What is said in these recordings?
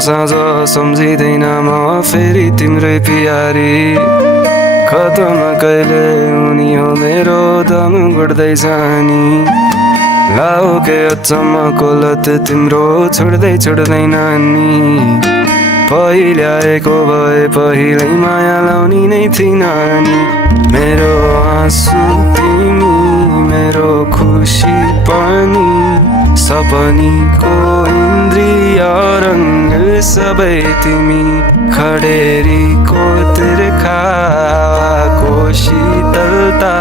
साँझ सम्झिँदैन म फेरि तिम्रै प्यारी खतमा कहिले उनी हो मेरो दम गुड्दै जानी लाओ के अचम्मको लत तिम्रो छुट्दैन नि पहिल्याएको भए पहिल्यै माया लाउने नै थिइन नि मेरो आँसु तिमी मेरो खुसी पनि सपनीको इन्द्रिय रङ्ग सबै तिमी खडेरीको तिर्खाको शीतलता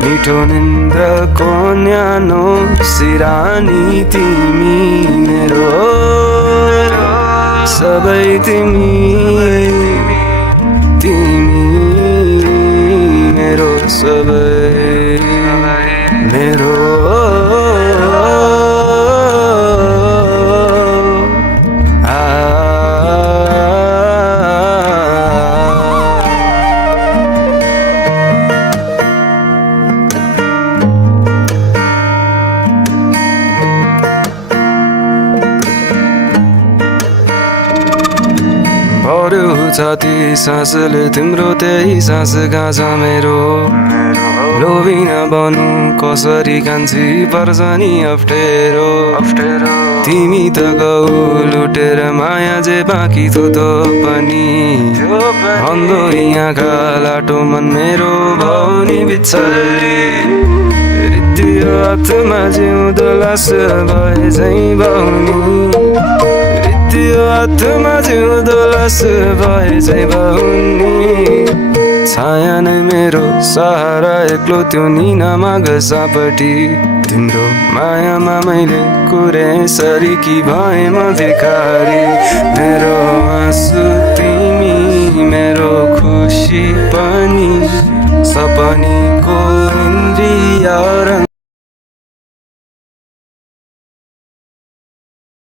मिठो निन्द्रको न्यानो सिरानी तिमी मेरो सबै तिमी मेरो सबै मेरो भर्यो छाती सासले तिम्रो त्यही सास गाँजा मेरो लोभी नबनु कसरी कान्छी पर्छ नि अप्ठ्यारो तिमी त गौ लुटेर माया जे बाँकी थो त पनि अन्धो यहाँका लाटो मन मेरो भौनी बिच्छली रित्तियो हातमा जिउँदो लास भए झै भौनी त्यो हातमा जिउँदो लास भए झै भौनी छाया नै मेरो सहारा एक्लो त्यो निनामा घसापट्टि तिम्रो मायामा मैले कुरे सरीकी भए म भिखारी मेरो आँसु तिमी मेरो खुसी पनि सपनीको इन्द्रिय